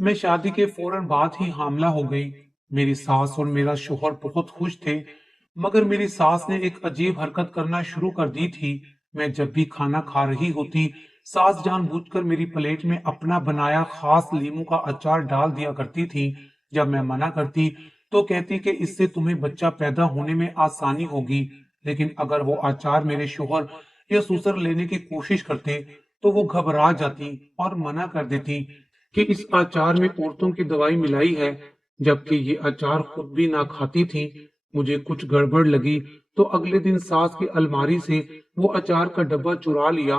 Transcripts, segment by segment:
मैं शादी के फौरन बाद ही हामला हो गई। मेरी सास और मेरा शोहर बहुत खुश थे, मगर मेरी सास ने एक अजीब हरकत करना शुरू कर दी थी। मैं जब भी खाना खा रही होती, सास जानबूझकर मेरी प्लेट में अपना बनाया खास लीमू का अचार डाल दिया करती थी। जब मैं मना करती, तो कहती कि इससे तुम्हें बच्चा पैदा होने में आसानी होगी। लेकिन अगर वो अचार मेरे शोहर या ससुर लेने की कोशिश करते, तो वो घबरा जाती और मना कर देती कि इस अचार में औरतों की दवाई मिलाई है, जबकि ये अचार खुद भी ना खाती थी। मुझे कुछ गड़बड़ लगी, तो अगले दिन सास की अलमारी से वो अचार का डब्बा चुरा लिया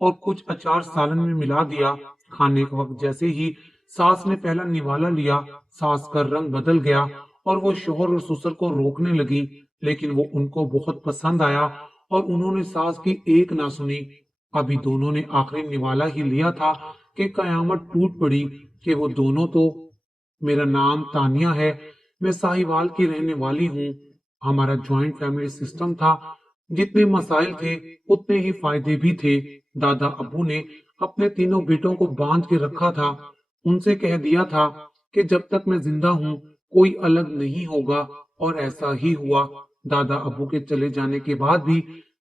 और कुछ अचार सालन में मिला दिया। खाने के वक्त जैसे ही सास ने पहला निवाला लिया, सास का रंग बदल गया और वो शोहर और ससुर को रोकने लगी। लेकिन वो उनको बहुत पसंद आया और उन्होंने सास की एक ना सुनी। अभी दोनों ने आखिरी निवाला ही लिया था कि कयामत टूट पड़ी कि वो दोनों तो। मेरा नाम तानिया है, मैं साहिवाल की रहने वाली हूँ। हमारा ज्वाइंट फैमिली सिस्टम था। जितने मसाइल थे, उतने ही फायदे भी थे। दादा अबू ने अपने तीनों बेटों को बांध के रखा था। उनसे कह दिया था कि जब तक मैं जिंदा हूँ, कोई अलग नहीं होगा, और ऐसा ही हुआ। दादा अबू के चले जाने के बाद भी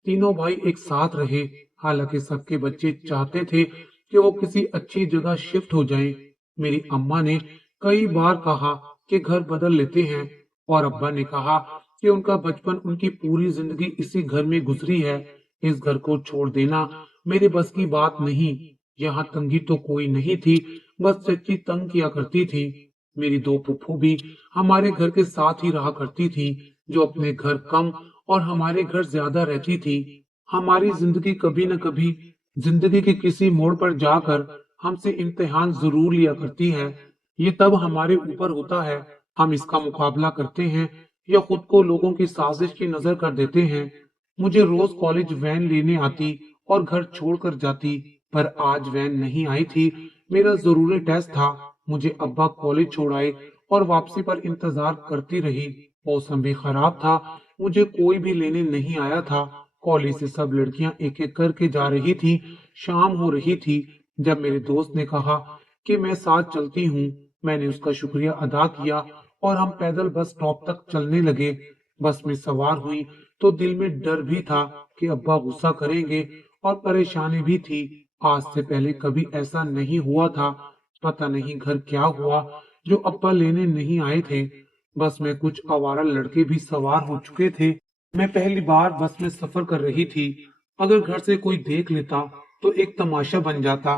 तीनों भाई एक साथ रहे। हालांकि सबके बच्चे चाहते थे कि वो किसी अच्छी जगह शिफ्ट हो जाएं। मेरी अम्मा ने कई बार कहा कि घर बदल लेते हैं, और अब्बा ने कहा कि उनका बचपन, उनकी पूरी जिंदगी इसी घर में गुजरी है। इस घर को छोड़ देना मेरे बस की बात नहीं। यहाँ तंगी तो कोई नहीं थी, बस चच्ची तंग किया करती थी। मेरी दो फूफू भी हमारे घर के साथ ही रहा करती थी, जो अपने घर कम और हमारे घर ज्यादा रहती थी। हमारी जिंदगी कभी न कभी जिंदगी के किसी मोड़ पर जाकर हमसे इम्तिहान जरूर लिया करती है। ये तब हमारे ऊपर होता है, हम इसका मुकाबला करते हैं या खुद को लोगों की साजिश की नजर कर देते हैं। मुझे रोज कॉलेज वैन लेने आती और घर छोड़कर जाती, पर आज वैन नहीं आई थी। मेरा जरूरी टेस्ट था। मुझे अब्बा कॉलेज छोड़ आए और वापसी पर इंतजार करती रही। मौसम भी खराब था, मुझे कोई भी लेने नहीं आया था। कॉलेज से सब लड़कियां एक एक करके जा रही थी। शाम हो रही थी जब मेरे दोस्त ने कहा कि मैं साथ चलती हूँ। मैंने उसका शुक्रिया अदा किया और हम पैदल बस स्टॉप तक चलने लगे। बस में सवार हुई तो दिल में डर भी था कि अब्बा गुस्सा करेंगे, और परेशानी भी थी। आज से पहले कभी ऐसा नहीं हुआ था। पता नहीं घर क्या हुआ जो अब्बा लेने नहीं आए थे। बस में कुछ आवारा लड़के भी सवार हो चुके थे। मैं पहली बार बस में सफर कर रही थी। अगर घर से कोई देख लेता तो एक तमाशा बन जाता।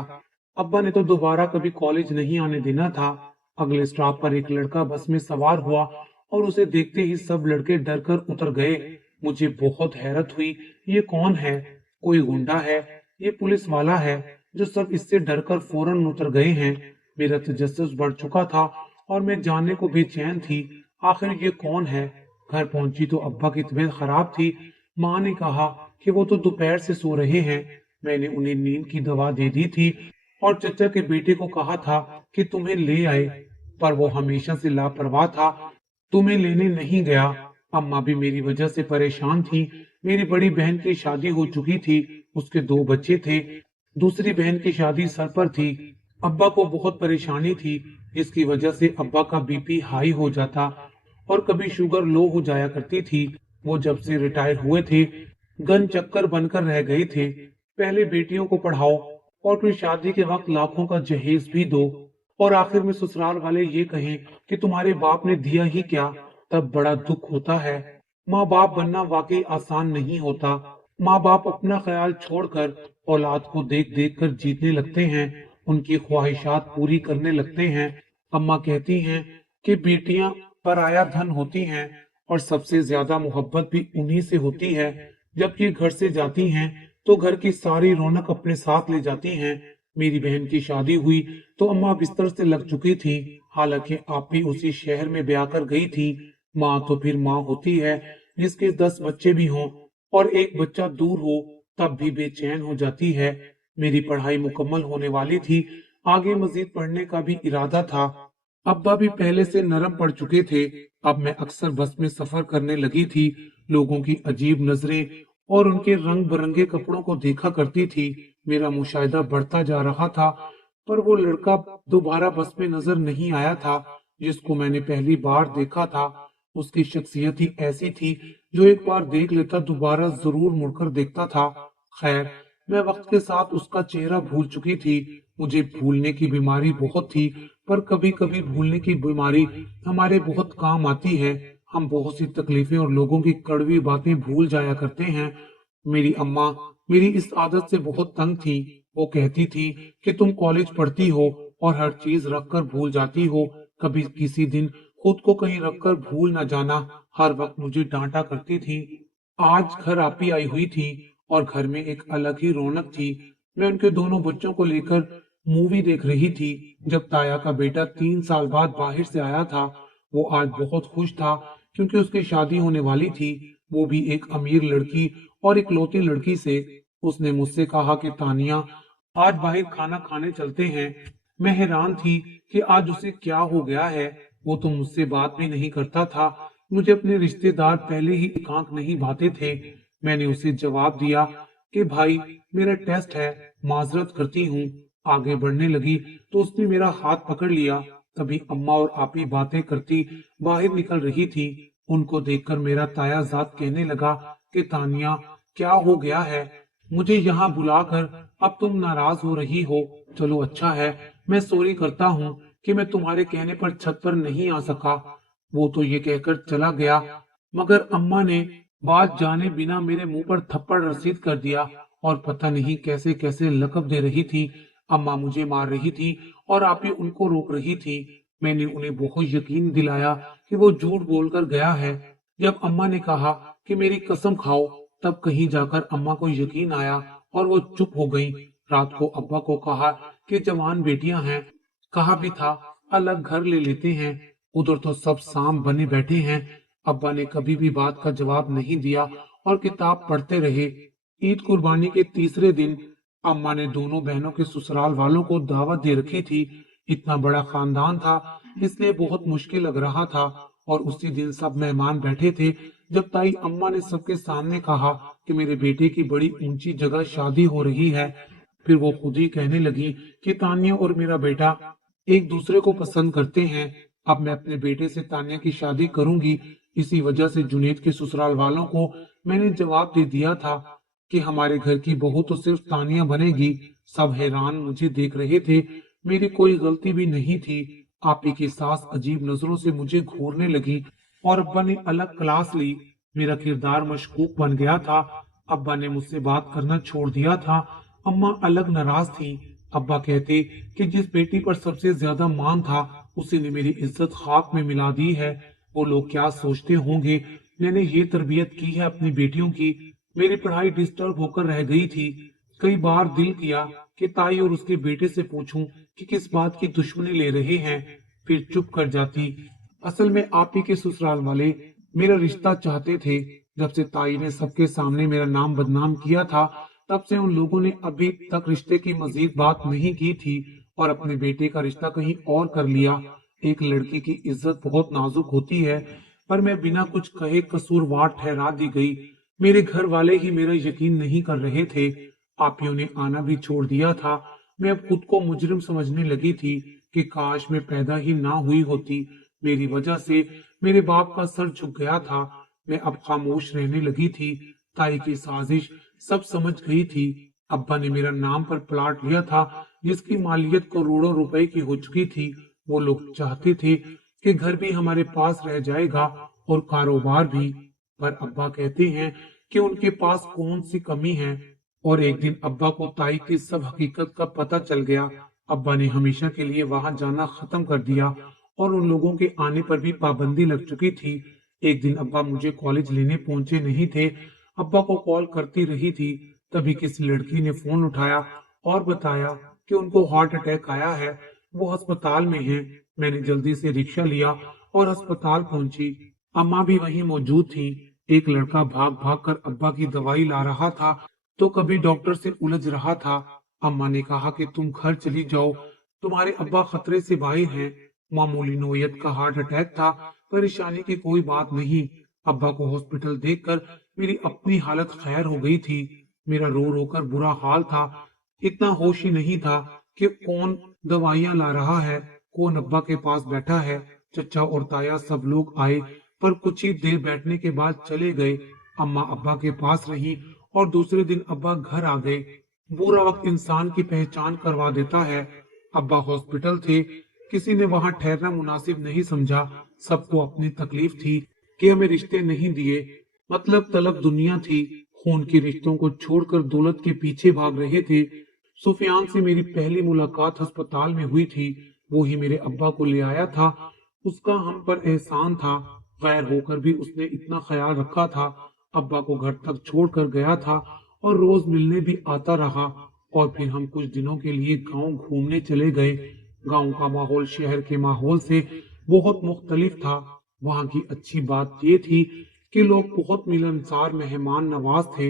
अब्बा ने तो दोबारा कभी कॉलेज नहीं आने देना था। अगले स्टॉप पर एक लड़का बस में सवार हुआ और उसे देखते ही सब लड़के डर कर उतर गए। मुझे बहुत हैरत हुई। ये कौन है? कोई गुंडा है? ये पुलिस वाला है? जो सब इससे डरकर फौरन उतर गए हैं। मेरा तजस्सुस बढ़ चुका था और मैं जानने को बेचैन थी, आखिर ये कौन है। घर पहुंची तो अब्बा की तबीयत खराब थी। माँ ने कहा कि वो तो दोपहर से सो रहे हैं। मैंने उन्हें नींद की दवा दे दी थी और चचा के बेटे को कहा था कि तुम्हें ले आए, पर वो हमेशा से लापरवाह था, तुम्हें लेने नहीं गया। अम्मा भी मेरी वजह से परेशान थी। मेरी बड़ी बहन की शादी हो चुकी थी, उसके दो बच्चे थे। दूसरी बहन की शादी सर पर थी। अब्बा को बहुत परेशानी थी, जिसकी वजह से अब्बा का बीपी हाई हो जाता और कभी शुगर लो हो जाया करती थी। वो जब से रिटायर हुए थे, गन चक्कर बनकर रह गए थे। पहले बेटियों को पढ़ाओ और फिर शादी के वक्त लाखों का जहेज भी दो, और आखिर में ससुराल वाले ये कहें कि तुम्हारे बाप ने दिया ही क्या, तब बड़ा दुख होता है। माँ बाप बनना वाकई आसान नहीं होता। माँ बाप अपना ख्याल छोड़कर औलाद को देख देख कर जीतने लगते हैं, उनकी ख्वाहिशात पूरी करने लगते हैं। अम्मा कहती हैं कि बेटियां पराया धन होती हैं और सबसे ज्यादा मोहब्बत भी उन्हीं से होती है। जब ये घर से जाती हैं तो घर की सारी रौनक अपने साथ ले जाती हैं। मेरी बहन की शादी हुई तो अम्मा बिस्तर से लग चुकी थी। हालांकि आप भी उसी शहर में ब्याह कर गई थी। माँ तो फिर माँ होती है, जिसके 10 बच्चे भी हों और एक बच्चा दूर हो तब भी बेचैन हो जाती है। मेरी पढ़ाई मुकम्मल होने वाली थी, आगे मजीद पढ़ने का भी इरादा था। अब्बा भी पहले से नरम पड़ चुके थे। अब मैं अक्सर बस में सफर करने लगी थी। लोगों की अजीब नजरें और उनके रंग बिरंगे कपड़ों को देखा करती थी। मेरा मुशाहिदा बढ़ता जा रहा था। पर वो लड़का दोबारा बस में नजर नहीं आया था जिसको मैंने पहली बार देखा था। उसकी शख्सियत ही ऐसी थी, जो एक बार देख लेता दोबारा जरूर मुड़कर देखता था। खैर, मैं वक्त के साथ उसका चेहरा भूल चुकी थी। मुझे भूलने की बीमारी बहुत थी, पर कभी कभी भूलने की बीमारी हमारे बहुत काम आती है। हम बहुत सी तकलीफें और लोगों की कड़वी बातें भूल जाया करते हैं। मेरी अम्मा मेरी इस आदत से बहुत तंग थी। वो कहती थी कि तुम कॉलेज पढ़ती हो और हर चीज रखकर भूल जाती हो, कभी किसी दिन खुद को कहीं रखकर भूल न जाना। हर वक्त मुझे डांटा करती थी। आज घर आपी आई हुई थी और घर में एक अलग ही रौनक थी। मैं उनके दोनों बच्चों को लेकर मूवी देख रही थी। जब ताया का बेटा 3 साल बाद बाहर से आया था, वो आज बहुत खुश था क्योंकि उसकी शादी होने वाली थी, वो भी एक अमीर लड़की और इकलौती लड़की से। उसने मुझसे कहा कि तानिया, आज बाहर खाना खाने चलते हैं। मैं हैरान थी कि आज उसे क्या हो गया है। वो तो मुझसे बात भी नहीं करता था। मुझे अपने रिश्तेदार पहले ही एक आंख नहीं भाते थे। मैंने उसे जवाब दिया कि भाई, मेरा टेस्ट है, माजरत करती हूँ। आगे बढ़ने लगी तो उसने मेरा हाथ पकड़ लिया। तभी अम्मा और आपी बातें करती बाहर निकल रही थी। उनको देखकर मेरा तायाजाद कहने लगा कि तानिया, क्या हो गया है? मुझे यहाँ बुलाकर अब तुम नाराज हो रही हो। चलो अच्छा है, मैं सॉरी करता हूँ कि मैं तुम्हारे कहने पर छत पर नहीं आ सका। वो तो ये कहकर चला गया, मगर अम्मा ने बात जाने बिना मेरे मुंह पर थप्पड़ रसीद कर दिया और पता नहीं कैसे कैसे लकब दे रही थी। अम्मा मुझे मार रही थी और आप ही उनको रोक रही थी। मैंने उन्हें बहुत यकीन दिलाया कि वो झूठ बोलकर गया है। जब अम्मा ने कहा कि मेरी कसम खाओ, तब कहीं जाकर अम्मा को यकीन आया और वो चुप हो गई। रात को अब्बा को कहा कि जवान बेटियां हैं, कहा भी था अलग घर ले लेते हैं। उधर तो सब सांप बने बैठे हैं। अब्बा ने कभी भी बात का जवाब नहीं दिया और किताब पढ़ते रहे। ईद कुर्बानी के तीसरे दिन अम्मा ने दोनों बहनों के ससुराल वालों को दावत दे रखी थी। इतना बड़ा खानदान था, इसलिए बहुत मुश्किल लग रहा था। और उसी दिन सब मेहमान बैठे थे जब ताई अम्मा ने सबके सामने कहा कि मेरे बेटे की बड़ी ऊंची जगह शादी हो रही है। फिर वो खुद ही कहने लगी कि तानिया और मेरा बेटा एक दूसरे को पसंद करते हैं। अब मैं अपने बेटे से तानिया की शादी करूंगी। इसी वजह से जुनेद के ससुराल वालों को मैंने जवाब दे दिया था कि हमारे घर की बहू तो सिर्फ तानिया बनेगी। सब हैरान मुझे देख रहे थे। मेरी कोई गलती भी नहीं थी। आपी की सास अजीब नजरों से मुझे घूरने लगी और अब्बा ने अलग क्लास ली। मेरा किरदार मशकूक बन गया था। अब्बा ने मुझसे बात करना छोड़ दिया था। अम्मा अलग नाराज थी। अब्बा कहते कि जिस बेटी पर सबसे ज्यादा मान था, उसी ने मेरी इज्जत खाक में मिला दी है। वो लोग क्या सोचते होंगे। मैंने ये तरबियत की है अपनी बेटियों की। मेरी पढ़ाई डिस्टर्ब होकर रह गई थी। कई बार दिल किया कि ताई और उसके बेटे से पूछूं कि किस बात की दुश्मनी ले रहे हैं, फिर चुप कर जाती। असल में आप ही के ससुराल वाले मेरा रिश्ता चाहते थे। जब से ताई ने सबके सामने मेरा नाम बदनाम किया था, तब से उन लोगों ने अभी तक रिश्ते की मजीद बात नहीं की थी और अपने बेटे का रिश्ता कहीं और कर लिया। एक लड़की की इज्जत बहुत नाजुक होती है, पर मैं बिना कुछ कहे कसूरवार ठहरा दी गई। मेरे घर वाले ही मेरा यकीन नहीं कर रहे थे। आपियों ने आना भी छोड़ दिया था। मैं अब खुद को मुजरिम समझने लगी थी कि काश मैं पैदा ही ना हुई होती। मेरी वजह से मेरे बाप का सर झुक गया था। मैं अब खामोश रहने लगी थी। ताई की साजिश सब समझ गई थी। अब्बा ने मेरा नाम पर प्लाट लिया था जिसकी मालियत करोड़ों रुपए की हो चुकी थी। वो लोग चाहते थे कि घर भी हमारे पास रह जाएगा और कारोबार भी। पर अब्बा कहते हैं कि उनके पास कौन सी कमी है। और एक दिन अब्बा को ताई की सब हकीकत का पता चल गया। अब्बा ने हमेशा के लिए वहां जाना खत्म कर दिया और उन लोगों के आने पर भी पाबंदी लग चुकी थी। एक दिन अब्बा मुझे कॉलेज लेने पहुंचे नहीं थे। अब्बा को कॉल करती रही थी। तभी किसी लड़की ने फोन उठाया और बताया कि उनको हार्ट अटैक आया है, वो अस्पताल में हैं। मैंने जल्दी से रिक्शा लिया और अस्पताल पहुंची। अम्मा भी वहीं मौजूद थी। एक लड़का भाग भाग कर अब्बा की दवाई ला रहा था तो कभी डॉक्टर से उलझ रहा था। अम्मा ने कहा कि तुम घर चली जाओ, तुम्हारे अब्बा खतरे से बाहर हैं। मामूली नोयत का हार्ट अटैक था, परेशानी की कोई बात नहीं। अब्बा को हॉस्पिटल देखकर मेरी अपनी हालत खैर हो गई थी। मेरा रो रो कर बुरा हाल था। इतना होश ही नहीं था कि कौन दवाइयां ला रहा है, कौन अब्बा के पास बैठा है। चचा और ताया सब लोग आए, पर कुछ ही देर बैठने के बाद चले गए। अम्मा अब्बा के पास रही और दूसरे दिन अब्बा घर आ गए। बुरा वक्त इंसान की पहचान करवा देता है। अब्बा हॉस्पिटल थे, किसी ने वहां ठहरना मुनासिब नहीं समझा। सबको अपनी तकलीफ थी कि हमें रिश्ते नहीं दिए। मतलब तलब दुनिया थी, खून के रिश्तों को छोड़कर दौलत के पीछे भाग रहे थे। सुफियान से मेरी पहली मुलाकात अस्पताल में हुई थी। वो ही मेरे अब्बा को ले आया था। उसका हम पर एहसान था, गैर होकर भी उसने इतना ख्याल रखा था। अब्बा को घर तक छोड़कर गया था और रोज मिलने भी आता रहा। और फिर हम कुछ दिनों के लिए गांव घूमने चले गए। गांव का माहौल शहर के माहौल से बहुत मुख्तलिफ था। वहां की अच्छी बात ये थी कि लोग बहुत मिलनसार, मेहमान नवाज थे।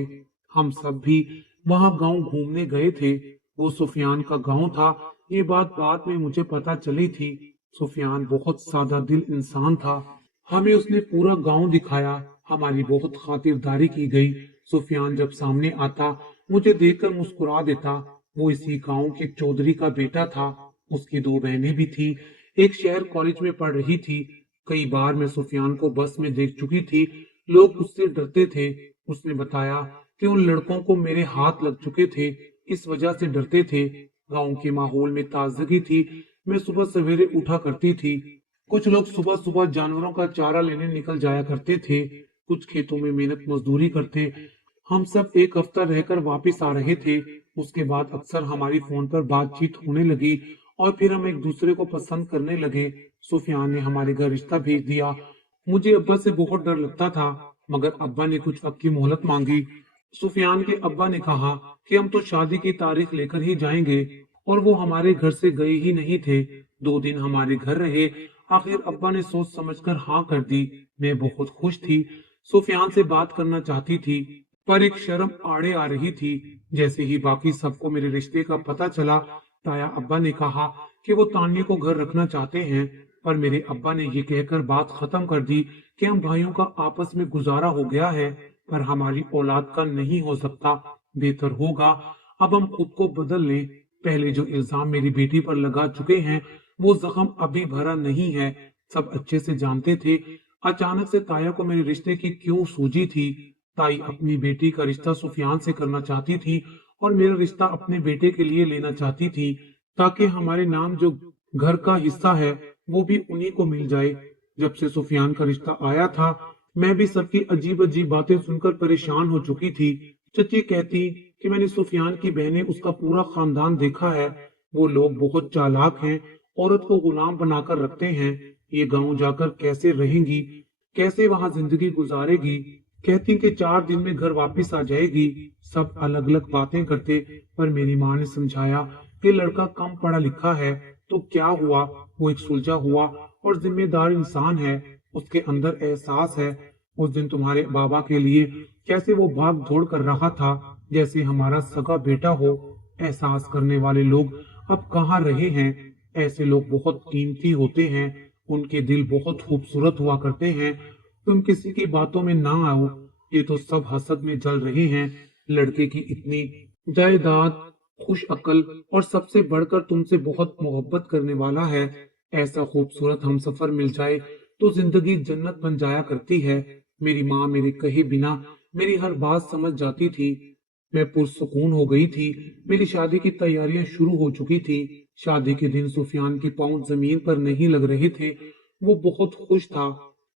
हम सब भी वहां गांव घूमने गए थे। वो सुफियान का गांव था। ये बात बाद में मुझे पता चली थी। सुफियान बहुत सादा दिल इंसान था। हमें उसने पूरा गांव दिखाया। हमारी बहुत खातिरदारी की गई। सुफियान जब सामने आता, मुझे देखकर मुस्कुरा देता। वो इसी गांव के चौधरी का बेटा था। उसकी दो बहनें भी थी। एक शहर कॉलेज में पढ़ रही थी। कई बार मैं सुफियान को बस में देख चुकी थी। लोग उससे डरते थे। उसने बताया कि उन लड़कों को मेरे हाथ लग चुके थे, इस वजह से डरते थे। गांव के माहौल में ताजगी थी। मैं सुबह सवेरे उठा करती थी। कुछ लोग सुबह सुबह जानवरों का चारा लेने निकल जाया करते थे। कुछ खेतों में मेहनत मजदूरी करते। हम सब एक हफ्ता रहकर वापस आ रहे थे। उसके बाद अक्सर हमारी फोन पर बातचीत होने लगी और फिर हम एक दूसरे को पसंद करने लगे। सुफियान ने हमारे घर रिश्ता भेज दिया। मुझे अब्बा से बहुत डर लगता था, मगर अब्बा ने कुछ वक्त की मोहलत मांगी। सुफियान के अब्बा ने कहा कि हम तो शादी की तारीख लेकर ही जाएंगे, और वो हमारे घर से गए ही नहीं थे। 2 दिन हमारे घर रहे। आखिर अब्बा ने सोच समझकर हाँ कर दी। मैं बहुत खुश थी। सुफियान से बात करना चाहती थी, पर एक शर्म आड़े आ रही थी। जैसे ही बाकी सबको मेरे रिश्ते का पता चला, ताया अब्बा ने कहा कि वो तान्या को घर रखना चाहते हैं। पर मेरे अब्बा ने ये कहकर बात खत्म कर दी कि हम भाइयों का आपस में गुजारा हो गया है, पर हमारी औलाद का नहीं हो सकता। बेहतर होगा अब हम खुद को बदल लें। पहले जो इल्जाम मेरी बेटी पर लगा चुके हैं, वो जख्म अभी भरा नहीं है। सब अच्छे से जानते थे। अचानक से ताया को मेरे रिश्ते की क्यों सूझी थी। ताई अपनी बेटी का रिश्ता सुफियान से करना चाहती थी और मेरा रिश्ता अपने बेटे के लिए लेना चाहती थी, ताकि हमारे नाम जो घर का हिस्सा है वो भी उन्हीं को मिल जाए। जब से सुफियान का रिश्ता आया था, मैं भी सबकी अजीब अजीब बातें सुनकर परेशान हो चुकी थी। चची कहती कि मैंने सुफियान की बहनें, उसका पूरा खानदान देखा है। वो लोग बहुत चालाक हैं, औरत को गुलाम बनाकर रखते हैं। ये गांव जाकर कैसे रहेंगी, कैसे वहां जिंदगी गुजारेगी। कहती कि 4 दिन में घर वापस आ जाएगी। सब अलग अलग बातें करते, पर मेरी माँ ने समझाया कि लड़का कम पढ़ा लिखा है तो क्या हुआ, वो एक सुलझा हुआ और जिम्मेदार इंसान है। उसके अंदर एहसास है। उस दिन तुम्हारे बाबा के लिए कैसे वो भाग दौड़ कर रहा था, जैसे हमारा सगा बेटा हो। एहसास करने वाले लोग अब कहाँ रहे हैं। ऐसे लोग बहुत कीमती होते हैं। उनके दिल बहुत खूबसूरत हुआ करते हैं। तुम किसी की बातों में ना आओ। ये तो सब हसद में जल रहे हैं। लड़के की इतनी जायदाद, खुश अकल और सबसे बढ़कर तुमसे बहुत मोहब्बत करने वाला है। ऐसा खूबसूरत हमसफर मिल जाए तो जिंदगी जन्नत बन जाया करती है। मेरी माँ मेरे कहे बिना मेरी हर बात समझ जाती थी। मैं पुरसुकून हो गई थी। मेरी शादी की तैयारियां शुरू हो चुकी थी। शादी के दिन सुफियान के पांव जमीन पर नहीं लग रहे थे। वो बहुत खुश था।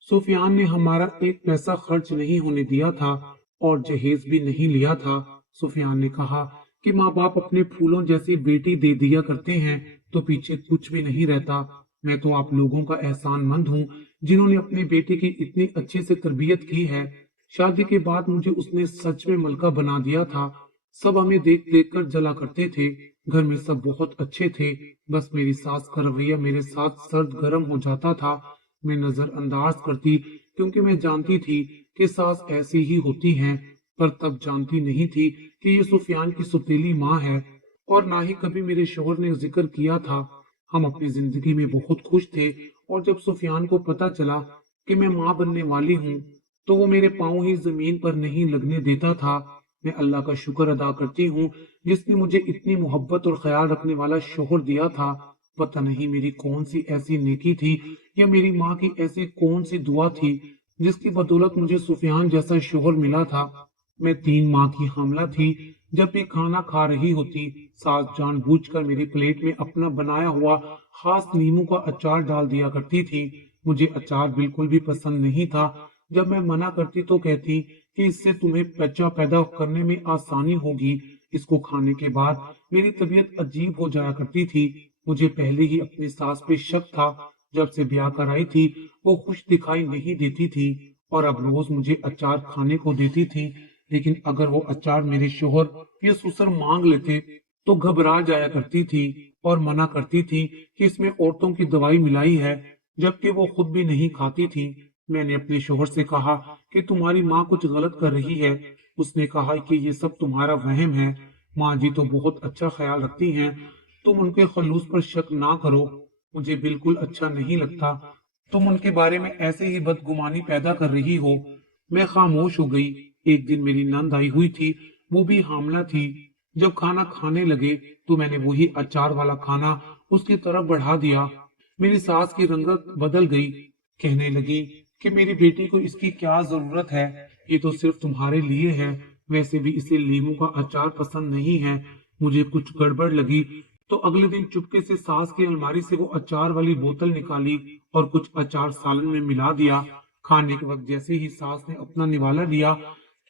सुफियान ने हमारा एक पैसा खर्च नहीं होने दिया था और जहेज भी नहीं लिया था। सुफियान ने कहा कि माँ बाप अपने फूलों जैसी बेटी दे दिया करते हैं तो पीछे कुछ भी नहीं रहता। मैं तो आप लोगों का एहसानमंद हूँ, जिन्होंने अपनी बेटी की इतनी अच्छे से तरबियत की है। शादी के बाद मुझे उसने सच में मलका बना दिया था। सब हमें देख देख कर जला करते थे। घर में सब बहुत अच्छे थे, बस मेरी सास का रवैया मेरे साथ सर्द गर्म हो जाता था। मैं नजरअंदाज करती, क्योंकि मैं जानती थी कि सास ऐसी ही होती हैं, पर तब जानती नहीं थी कि ये सुफियान की सुतीली माँ है। और ना ही कभी मेरे शोहर ने जिक्र किया था। हम अपनी जिंदगी में बहुत खुश थे, और जब सुफियान को पता चला कि मैं माँ बनने वाली हूँ, तो वो मेरे पाँव ही जमीन पर नहीं लगने देता था। मैं अल्लाह का शुक्र अदा करती हूँ जिसने मुझे इतनी मोहब्बत और ख्याल रखने वाला शोहर दिया था। पता नहीं मेरी कौन सी ऐसी नेकी थी या मेरी माँ की ऐसी कौन सी दुआ थी जिसकी बदौलत मुझे सुफियान जैसा शोहर मिला था। मैं 3 माह की हामला थी। जब भी खाना खा रही होती, सास जानबूझकर मेरी प्लेट में अपना बनाया हुआ खास नींबू का अचार डाल दिया करती थी। मुझे अचार बिल्कुल भी पसंद नहीं था। जब मैं मना करती तो कहती कि इससे तुम्हें बच्चा पैदा करने में आसानी होगी। इसको खाने के बाद मेरी तबीयत अजीब हो जाया करती थी। मुझे पहले ही अपनी सास पे शक था। जब से ब्याह कर आई थी वो खुश दिखाई नहीं देती थी और अब रोज मुझे अचार खाने को देती थी। लेकिन अगर वो अचार मेरे शोहर या ससुर मांग लेते तो घबरा जाया करती थी और मना करती थी कि इसमें औरतों की दवाई मिलाई है, जबकि वो खुद भी नहीं खाती थी। मैंने अपने शोहर से कहा कि तुम्हारी माँ कुछ गलत कर रही है। उसने कहा कि ये सब तुम्हारा वहम है। माँ जी तो बहुत अच्छा ख्याल रखती हैं, तुम उनके खलूस पर शक ना करो। मुझे बिल्कुल अच्छा नहीं लगता। तुम उनके बारे में ऐसे ही बदगुमानी पैदा कर रही हो। मैं खामोश हो गई। एक दिन मेरी नंद आई हुई थी, वो भी हामला थी। जब खाना खाने लगे तो मैंने वही अचार वाला खाना उसकी तरफ बढ़ा दिया। मेरी सास की रंगत बदल गई। कहने लगी कि मेरी बेटी को इसकी क्या जरूरत है, ये तो सिर्फ तुम्हारे लिए है। वैसे भी इसे नींबू का अचार पसंद नहीं है। मुझे कुछ गड़बड़ लगी तो अगले दिन चुपके से सास की अलमारी से वो अचार वाली बोतल निकाली और कुछ अचार सालन में मिला दिया। खाने के वक्त जैसे ही सास ने अपना निवाला लिया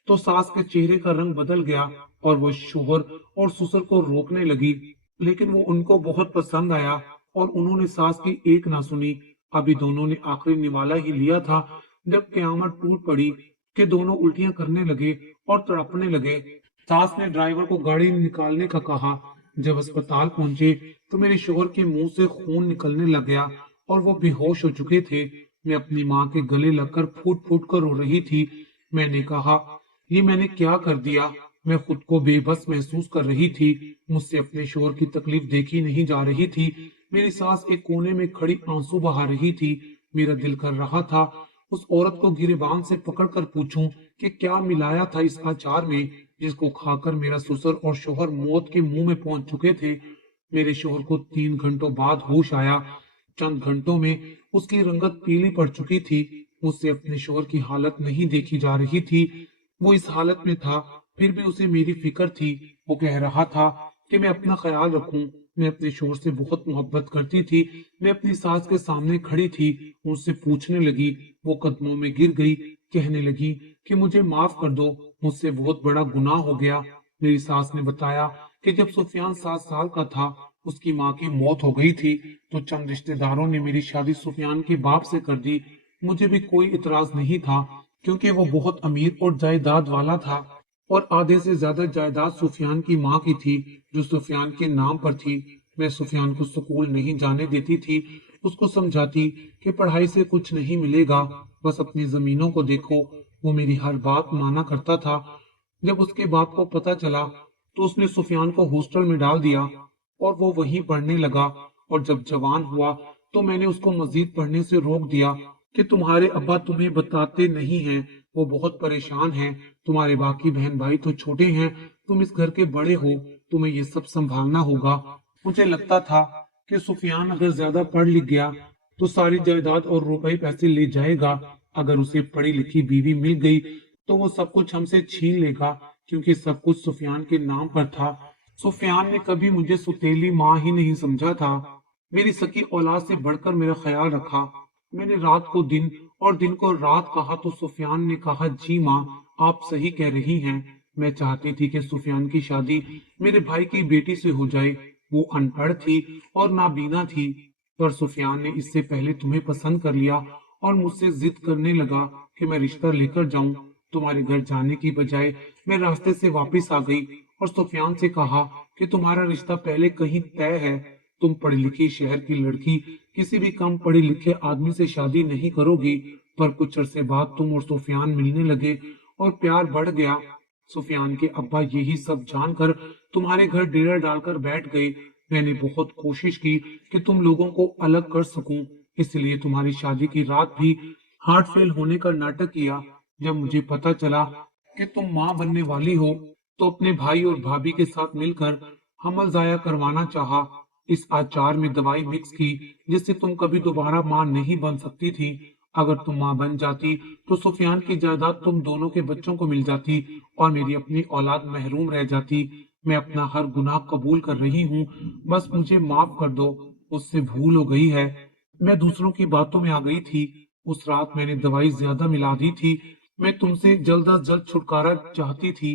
तो सास के चेहरे का रंग बदल गया और वो शोहर और ससुर को रोकने लगी। लेकिन वो उनको बहुत पसंद आया और उन्होंने सास की एक ना सुनी। अभी दोनों ने आखिरी निवाला ही लिया था जब कयामत टूट पड़ी कि दोनों उल्टियां करने लगे और तड़पने लगे। सास ने ड्राइवर को गाड़ी निकालने का कहा। जब अस्पताल पहुंचे तो मेरे शोहर के मुंह से खून निकलने लग गया और वो बेहोश हो चुके थे। मैं अपनी माँ के गले लगकर फूट फूट कर रो रही थी। मैंने कहा, ये मैंने क्या कर दिया। मैं खुद को बेबस महसूस कर रही थी। मुझसे अपने शोहर की तकलीफ देखी नहीं जा रही थी। मेरी सास एक कोने में खड़ी आंसू बहा रही थी। मेरा दिल कर रहा था उस औरत को गिरेबान से पकड़कर पूछूं कि क्या मिलाया था इस अचार में, जिसको खाकर मेरा ससुर और शोहर मौत के मुंह में पहुंच चुके थे। मेरे शोहर को 3 घंटों बाद होश आया। चंद घंटों में उसकी रंगत पीली पड़ चुकी थी। मुझसे अपने शोहर की हालत नहीं देखी जा रही थी। वो इस हालत में था, फिर भी उसे मेरी फिक्र थी। वो कह रहा था कि मैं अपना ख्याल रखूं। मैं अपने शोहर से बहुत मोहब्बत करती थी। मैं अपनी सास के सामने खड़ी थी, मुझसे पूछने लगी। वो कदमों में गिर गई, कहने लगी कि मुझे माफ कर दो, मुझसे बहुत बड़ा गुनाह हो गया। मेरी सास ने बताया कि जब सुफियान 7 साल का था उसकी माँ की मौत हो गई थी तो चंद रिश्तेदारों ने मेरी शादी सुफियान के बाप से कर दी। मुझे भी कोई इतराज नहीं था क्योंकि वो बहुत अमीर और जायदाद वाला था और आधे से ज्यादा जायदाद सुफियान की माँ की थी जो सुफियान के नाम पर थी। मैं सुफियान को स्कूल नहीं जाने देती थी। उसको समझाती कि पढ़ाई से कुछ नहीं मिलेगा, बस अपनी जमीनों को देखो। वो मेरी हर बात माना करता था। जब उसके बाप को पता चला तो उसने सुफियान को हॉस्टल में डाल दिया और वो वहीं पढ़ने लगा। और जब जवान हुआ तो मैंने उसको मजीद पढ़ने से रोक दिया कि तुम्हारे अब्बा तुम्हें बताते नहीं हैं, वो बहुत परेशान हैं। तुम्हारे बाकी बहन भाई तो छोटे हैं, तुम इस घर के बड़े हो, तुम्हें ये सब संभालना होगा। मुझे लगता था कि सुफियान अगर ज्यादा पढ़ लिख गया तो सारी जायदाद और रुपए पैसे ले जाएगा। अगर उसे पढ़ी लिखी बीवी मिल गई तो वो सब कुछ हमसे छीन लेगा, क्योंकि सब कुछ सुफियान के नाम पर था। सुफियान ने कभी मुझे सुतेली माँ ही नहीं समझा था। मेरी सकी औलाद से बढ़कर मेरा ख्याल रखा। मैंने रात को दिन और दिन को रात कहा तो सुफियान ने कहा, जी माँ, आप सही कह रही हैं। मैं चाहती थी कि सुफियान की शादी मेरे भाई की बेटी से हो जाए। वो अनपढ़ थी और नाबीना थी, पर सुफियान ने इससे पहले तुम्हें पसंद कर लिया और मुझसे जिद करने लगा कि मैं रिश्ता लेकर जाऊं। तुम्हारे घर जाने की बजाय मैं रास्ते से वापस आ गई और सुफियान से कहा कि तुम्हारा रिश्ता पहले कहीं तय है। तुम पढ़ी लिखी शहर की लड़की किसी भी कम पढ़े लिखे आदमी से शादी नहीं करोगी। पर कुछ अरसे बाद तुम और सुफियान मिलने लगे और प्यार बढ़ गया। सुफियान के अब्बा यही सब जानकर तुम्हारे घर डेरा डालकर बैठ गए। मैंने बहुत कोशिश की कि तुम लोगों को अलग कर सकूं, इसलिए तुम्हारी शादी की रात भी हार्ट फेल होने का नाटक किया। जब मुझे पता चला कि तुम माँ बनने वाली हो तो अपने भाई और भाभी के साथ मिलकर हमल जाया करवाना चाहा। इस अचार में दवाई मिक्स की जिससे तुम कभी दोबारा मां नहीं बन सकती थी। अगर तुम मां बन जाती तो सुफियान की जायदाद तुम दोनों के बच्चों को मिल जाती और मेरी अपनी औलाद महरूम रह जाती। मैं अपना हर गुनाह कबूल कर रही हूँ, बस मुझे माफ कर दो, उससे भूल हो गई है। मैं दूसरों की बातों में आ गई थी। उस रात मैंने दवाई ज्यादा मिला दी थी। मैं तुमसे जल्द अज जल्द छुटकारा चाहती थी।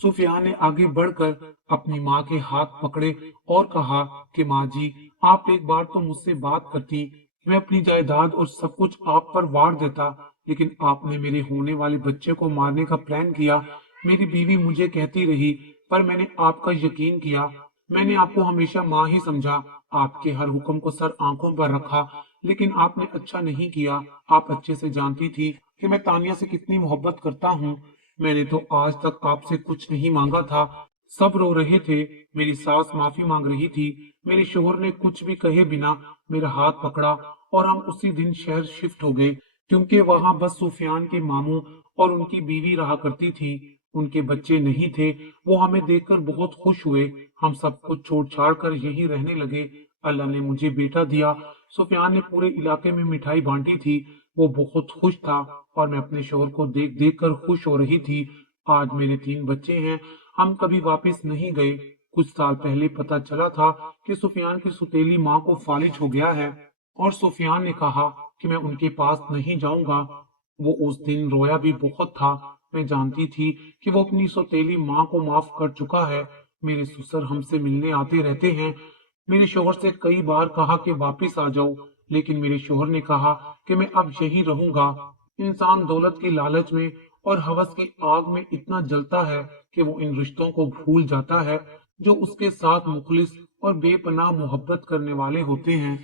सुफियान ने आगे बढ़कर अपनी माँ के हाथ पकड़े और कहा कि माँ जी, आप एक बार तो मुझसे बात करती, मैं अपनी जायदाद और सब कुछ आप पर वार देता, लेकिन आपने मेरे होने वाले बच्चे को मारने का प्लान किया। मेरी बीवी मुझे कहती रही, पर मैंने आपका यकीन किया। मैंने आपको हमेशा माँ ही समझा, आपके हर हुक्म को सर आंखों पर रखा, लेकिन आपने अच्छा नहीं किया। आप अच्छे से जानती थी कि मैं तानिया से कितनी मोहब्बत करता हूँ। मैंने तो आज तक आपसे कुछ नहीं मांगा था। सब रो रहे थे, मेरी सास माफी मांग रही थी, मेरे शोहर ने कुछ भी कहे बिना मेरा हाथ पकड़ा और हम उसी दिन शहर शिफ्ट हो गए, क्योंकि वहां बस सुफियान के मामू और उनकी बीवी रहा करती थी। उनके बच्चे नहीं थे। वो हमें देखकर बहुत खुश हुए। हम सब कुछ छोड़ छाड़ कर यहीं रहने लगे। अल्लाह ने मुझे बेटा दिया। सुफियान ने पूरे इलाके में मिठाई बांटी थी। वो बहुत खुश था और मैं अपने शोहर को देख देख कर खुश हो रही थी। आज मेरे 3 बच्चे हैं। हम कभी वापस नहीं गए। कुछ साल पहले पता चला था कि सुफियान की सुतीली माँ को फालिज हो गया है और सुफियान ने कहा कि मैं उनके पास नहीं जाऊंगा। वो उस दिन रोया भी बहुत था। मैं जानती थी कि वो अपनी सौतेली माँ को माफ कर चुका है। मेरे ससुर हमसे मिलने आते रहते हैं। मेरे शोहर से कई बार कहा कि वापस आ जाओ, लेकिन मेरे शोहर ने कहा कि मैं अब यही रहूंगा। इंसान दौलत की लालच में और हवस की आग में इतना जलता है कि वो इन रिश्तों को भूल जाता है जो उसके साथ मुखलिस और बेपनाह मोहब्बत करने वाले होते हैं।